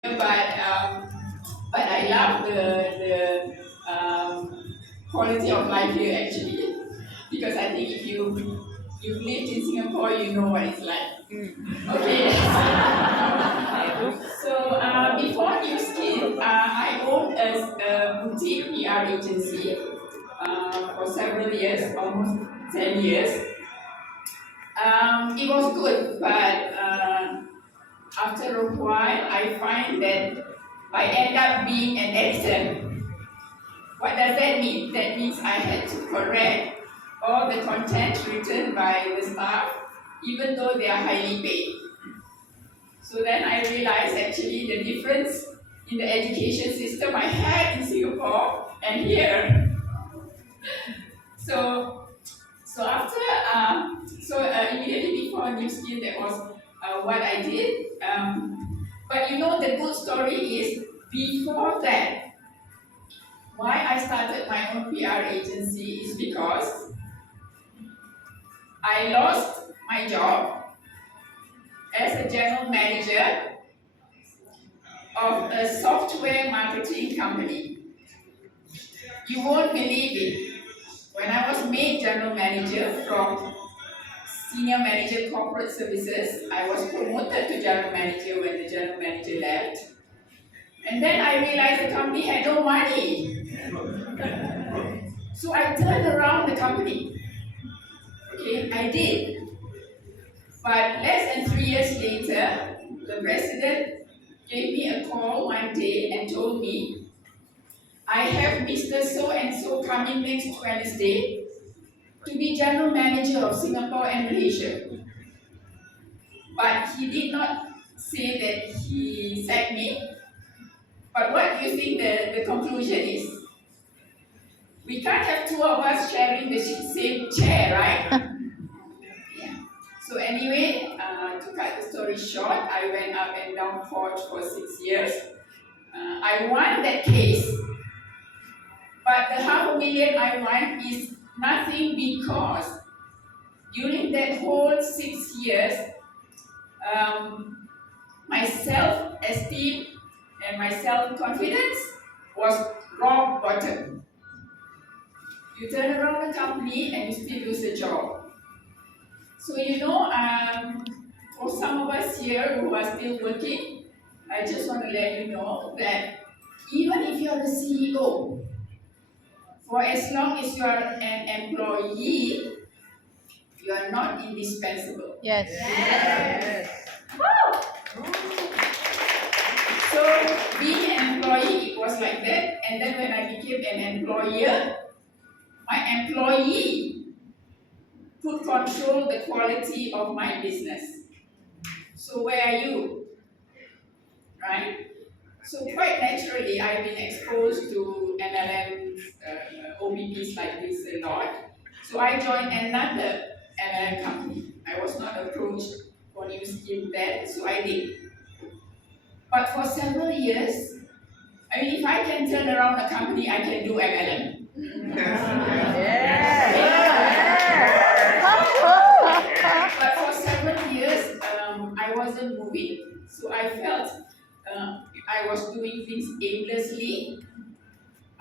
But I love the quality of life here actually, because I think if you've lived in Singapore, you know what it's like. Okay. So before New Skin, I owned a boutique PR agency for several years, almost 10 years. It was good, but after a while, I find that I end up being an editor. What does that mean? That means I had to correct all the content written by the staff, even though they are highly paid. So then I realized actually the difference in the education system I had in Singapore and here. So immediately before New Skill, that was what I did. But you know, the good story is before that, why I started my own PR agency is because I lost my job as a general manager of a software marketing company. You won't believe it. When I was made general manager from senior manager corporate services, I was promoted to general manager when the general manager left. And then I realized the company had no money. So I turned around the company. Okay, I did. But less than 3 years later, the president gave me a call one day and told me, I have Mr. So-and-so coming next Wednesday to be general manager of Singapore and Malaysia. But he did not say that he sacked me. But what do you think the conclusion is? We can't have two of us sharing the same chair, right? Yeah. So anyway, to cut the story short, I went up and down court for 6 years. I won that case, but the $500,000 I won is nothing because during that whole 6 years, my self-esteem and my self-confidence was rock bottom. You turn around the company and you still lose the job. So for some of us here who are still working, I just want to let you know that even if you're the CEO, for as long as you are an employee, you are not indispensable. Yes. Yes. So being an employee, it was like that. And then when I became an employer, my employee could control the quality of my business. So where are you? Right? So quite naturally, I've been exposed to MLM, OBPs like this a lot. So I joined another MLM company. I was not approached for new skill then, so I did. But for several years, I mean, if I can turn around a company, I can do MLM. But for several years, I wasn't moving. So I felt I was doing things aimlessly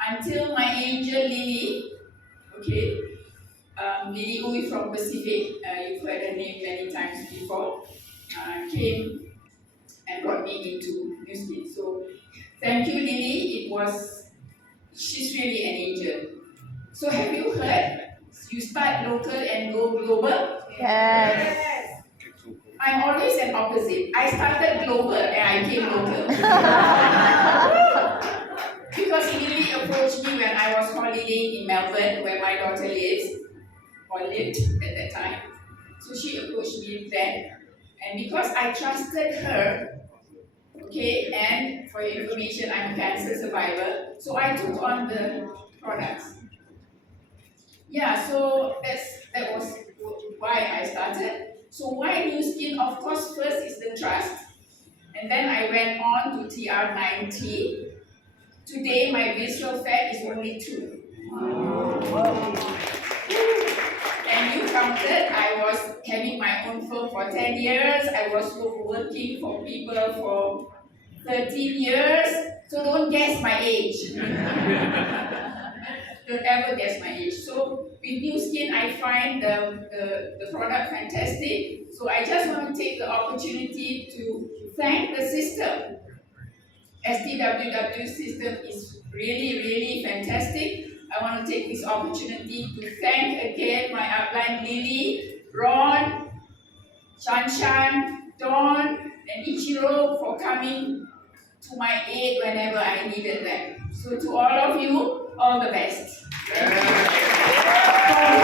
until my angel Lily, okay, Lily Uy from Pacific, you've heard her name many times before, came and brought me into New Skin. So thank you, Lily. She's really an angel. So have you heard? You start local and go global? Yes. I'm always an opposite. I started global and I came local. Because Lily approached me when I was holidaying in Melbourne, where my daughter lives, or lived at that time. So she approached me then. And because I trusted her, okay, and for your information, I'm a cancer survivor, so I took on the products. Yeah, so that was why I started. So why New Skin? Of course, first is the trust. And then I went on to TR90. Today, my visceral fat is only 2. And you counted, I was having my own firm for 10 years. I was working for people for 13 years, so don't guess my age. Don't ever guess my age. So with New Skin, I find the product fantastic. So I just want to take the opportunity to thank the system. STWW system is really, really fantastic. I want to take this opportunity to thank again my upline Lily, Ron, Shanshan, Dawn, and Ichiro for coming to my aid whenever I needed them. So to all of you, all the best. Thank you.